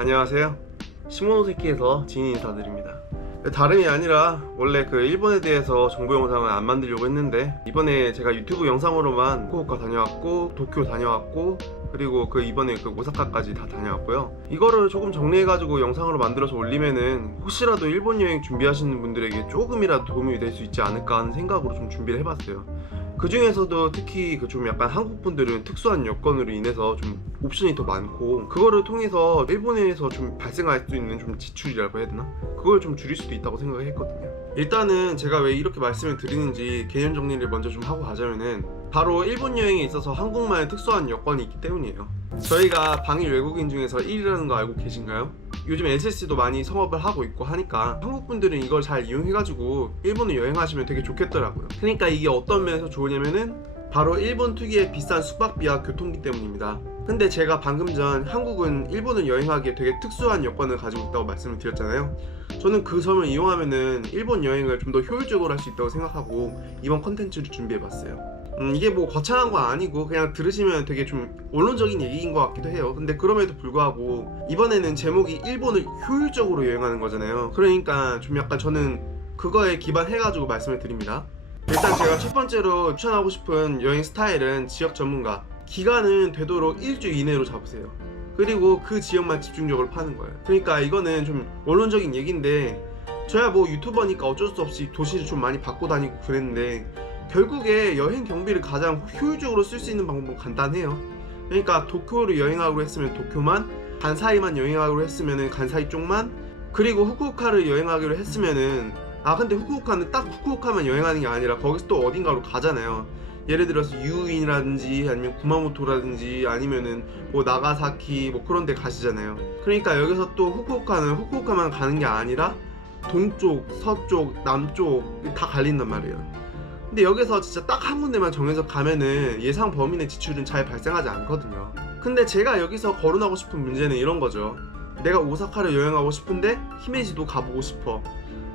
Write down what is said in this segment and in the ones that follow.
안녕하세요. 시모노세키에서 진이 인사드립니다. 다름이 아니라 원래 그 일본에 대해서 정보 영상을 안 만들려고 했는데, 이번에 제가 유튜브 영상으로만 후쿠오카 다녀왔고 도쿄 다녀왔고 그리고 이번에 오사카까지 다 다녀왔고요. 이거를 조금 정리해가지고 영상으로 만들어서 올리면은 혹시라도 일본 여행 준비하시는 분들에게 조금이라도 도움이 될 수 있지 않을까 하는 생각으로 좀 준비를 해봤어요. 그 중에서도 특히 좀 약간 한국 분들은 특수한 여건으로 인해서 좀 옵션이 더 많고, 그거를 통해서 일본에서 좀 발생할 수 있는 좀 지출이라고 해야 되나? 그걸 좀 줄일 수도 있다고 생각을 했거든요. 일단은 제가 왜 이렇게 말씀을 드리는지 개념 정리를 먼저 좀 하고 가자면은, 바로 일본 여행에 있어서 한국만의 특수한 여건이 있기 때문이에요. 저희가 방일 외국인 중에서 1위라는 거 알고 계신가요? 요즘 SS도 많이 성업을 하고 있고 하니까 한국 분들은 이걸 잘 이용해가지고 일본을 여행하시면 되게 좋겠더라고요. 그러니까 이게 어떤 면에서 좋으냐면은 바로 일본 특유의 비싼 숙박비와 교통비 때문입니다. 근데 제가 방금 전 한국은 일본을 여행하기에 되게 특수한 여건을 가지고 있다고 말씀을 드렸잖아요. 저는 그 점을 이용하면은 일본 여행을 좀 더 효율적으로 할 수 있다고 생각하고 이번 컨텐츠를 준비해봤어요. 이게 뭐 거창한 거 아니고 그냥 들으시면 되게 좀 원론적인 얘기인 것 같기도 해요. 근데 그럼에도 불구하고 이번에는 제목이 일본을 효율적으로 여행하는 거잖아요. 그러니까 좀 약간 저는 그거에 기반해가지고 말씀을 드립니다. 일단 제가 첫 번째로 추천하고 싶은 여행 스타일은 지역 전문가, 기간은 되도록 일주일 이내로 잡으세요. 그리고 그 지역만 집중적으로 파는 거예요. 그러니까 이거는 좀 원론적인 얘기인데, 저야 뭐 유튜버니까 어쩔 수 없이 도시를 좀 많이 바꿔 다니고 그랬는데, 결국에 여행 경비를 가장 효율적으로 쓸 수 있는 방법은 간단해요. 그러니까 도쿄를 여행하기로 했으면 도쿄만, 간사이만 여행하기로 했으면 간사이 쪽만, 그리고 후쿠오카를 여행하기로 했으면은, 근데 후쿠오카는 딱 후쿠오카만 여행하는 게 아니라 거기서 또 어딘가로 가잖아요. 예를 들어서 유인이라든지 아니면 구마모토라든지 아니면은 뭐 나가사키 뭐 그런 데 가시잖아요. 그러니까 여기서 또 후쿠오카는 후쿠오카만 가는 게 아니라 동쪽, 서쪽, 남쪽 다 갈린단 말이에요. 근데 여기서 진짜 딱 한 군데만 정해서 가면은 예상 범위 내 지출은 잘 발생하지 않거든요. 근데 제가 여기서 거론하고 싶은 문제는 이런 거죠. 내가 오사카를 여행하고 싶은데 히메지도 가보고 싶어.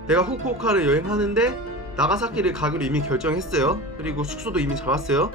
내가 후쿠오카를 여행하는데 나가사키를 가기로 이미 결정했어요. 그리고 숙소도 이미 잡았어요.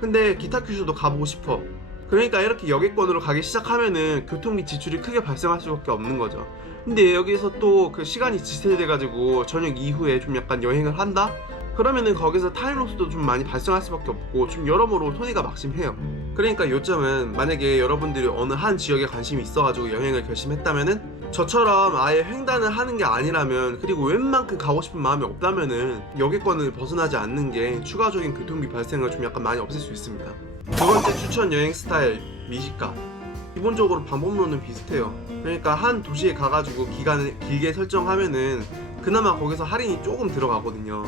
근데 기타큐슈도 가보고 싶어. 그러니까 이렇게 여객권으로 가기 시작하면은 교통비 지출이 크게 발생할 수밖에 없는 거죠. 근데 여기서 또 그 시간이 지체돼가지고 저녁 이후에 좀 약간 여행을 한다? 그러면은 거기서 타임로스도 좀 많이 발생할 수밖에 없고 좀 여러모로 손해가 막심해요. 그러니까 요점은, 만약에 여러분들이 어느 한 지역에 관심이 있어가지고 여행을 결심했다면은, 저처럼 아예 횡단을 하는 게 아니라면, 그리고 웬만큼 가고 싶은 마음이 없다면은 여객권을 벗어나지 않는 게 추가적인 교통비 발생을 좀 약간 많이 없앨 수 있습니다. 두 번째 추천 여행 스타일, 미식가. 기본적으로 방법론은 비슷해요. 그러니까 한 도시에 가가지고 기간을 길게 설정하면은 그나마 거기서 할인이 조금 들어가거든요.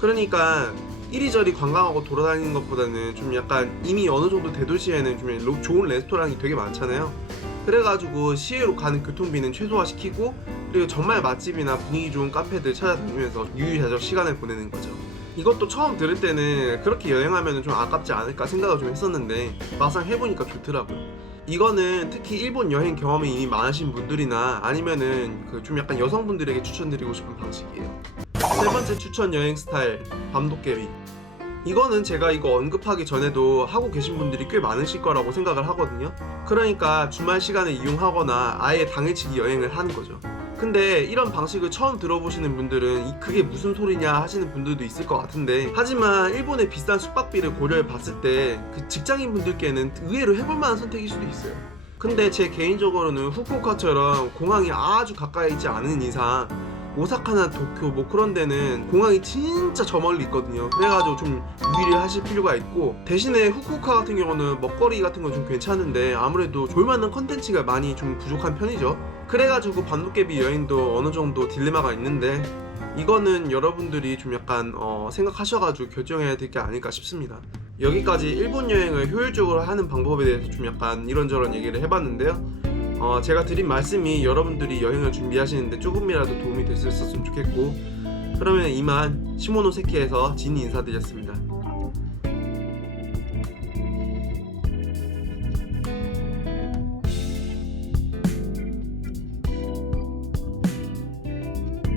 그러니까 이리저리 관광하고 돌아다니는 것보다는 좀 약간 이미 어느 정도 대도시에는 좀 좋은 레스토랑이 되게 많잖아요. 그래가지고 시외로 가는 교통비는 최소화시키고, 그리고 정말 맛집이나 분위기 좋은 카페들 찾아다니면서 유유자적 시간을 보내는 거죠. 이것도 처음 들을 때는 그렇게 여행하면 좀 아깝지 않을까 생각을 좀 했었는데 막상 해보니까 좋더라고요. 이거는 특히 일본 여행 경험이 이미 많으신 분들이나 아니면은 좀 약간 여성분들에게 추천드리고 싶은 방식이에요. 세 번째 추천 여행 스타일, 밤도깨비. 이거는 제가 이거 언급하기 전에도 하고 계신 분들이 꽤 많으실 거라고 생각을 하거든요. 그러니까 주말 시간에 이용하거나 아예 당일치기 여행을 하는 거죠. 근데 이런 방식을 처음 들어보시는 분들은 그게 무슨 소리냐 하시는 분들도 있을 것 같은데, 하지만 일본의 비싼 숙박비를 고려해 봤을 때 그 직장인 분들께는 의외로 해볼 만한 선택일 수도 있어요. 근데 제 개인적으로는 후쿠오카처럼 공항이 아주 가까이 있지 않은 이상 오사카나 도쿄 뭐 그런 데는 공항이 진짜 저 멀리 있거든요. 그래가지고 좀 유의를 하실 필요가 있고, 대신에 후쿠오카 같은 경우는 먹거리 같은 건 좀 괜찮은데 아무래도 볼만한 컨텐츠가 많이 좀 부족한 편이죠. 그래가지고 밤도깨비 여행도 어느 정도 딜레마가 있는데, 이거는 여러분들이 좀 약간 생각하셔가지고 결정해야 될 게 아닐까 싶습니다. 여기까지 일본 여행을 효율적으로 하는 방법에 대해서 좀 약간 이런저런 얘기를 해봤는데요. 제가 드린 말씀이 여러분들이 여행을 준비하시는데 조금이라도 도움이 됐었으면 좋겠고, 그러면 이만 시모노세키에서 진이 인사드렸습니다.